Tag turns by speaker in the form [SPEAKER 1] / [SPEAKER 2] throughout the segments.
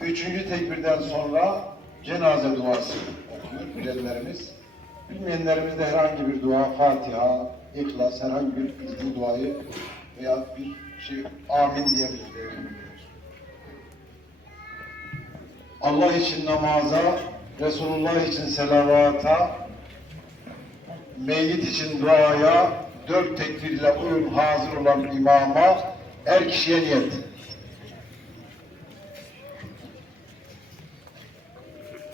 [SPEAKER 1] Üçüncü tekbirden sonra cenaze duası okuyor bilenlerimiz. Bilmeyenlerimiz de herhangi bir dua, Fatiha, İhlas, herhangi bir bildiği duayı veya bir şey amin diyebilir. Allah için namaza, Resulullah için selavata, meyyit için duaya, dört tekbirle uyum hazır olan imama, her kişiye niyet.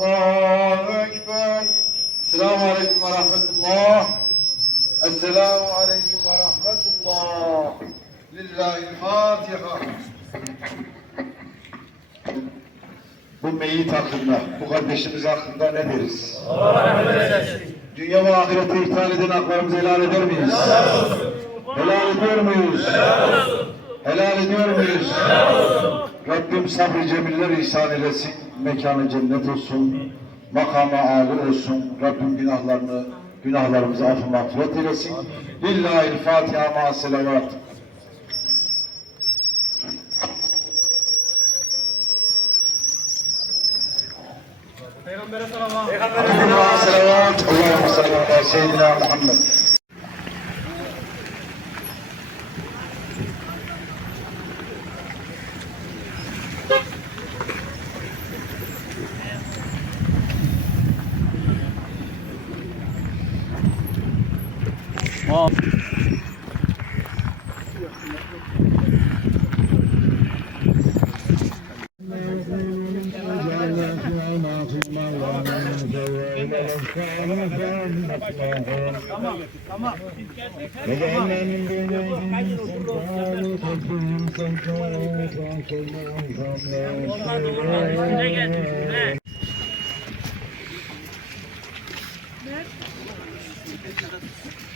[SPEAKER 1] Allahu Ekber. Selamun Aleyküm ve Rahmetullah. Esselamu Aleyküm ve Rahmetullah. Lillahi Fatiha. Bu meyit hakkında, bu kardeşimiz hakkında ne deriz? Dünya ve ahirete iptal eden haklarımızı helal eder miyiz? Helal ediyor muyuz? Helal ediyor muyuz? Rabbim sabrı cemiller ihsan eylesin, mekanı cennet olsun, makamı âli olsun, Rabbim günahlarını, günahlarımızı affı mağfiret eylesin. Lillahi'l Fatiha ma selavat.
[SPEAKER 2] Peygamber'e selam.
[SPEAKER 1] Allah'a selavat. Allahümme salli ala seyyidina Muhammed. Wow.
[SPEAKER 2] Tamam, tamam. Biz geldik. Tamam.
[SPEAKER 3] Onlar da onlar üstüne geldi üstüne. Nerede?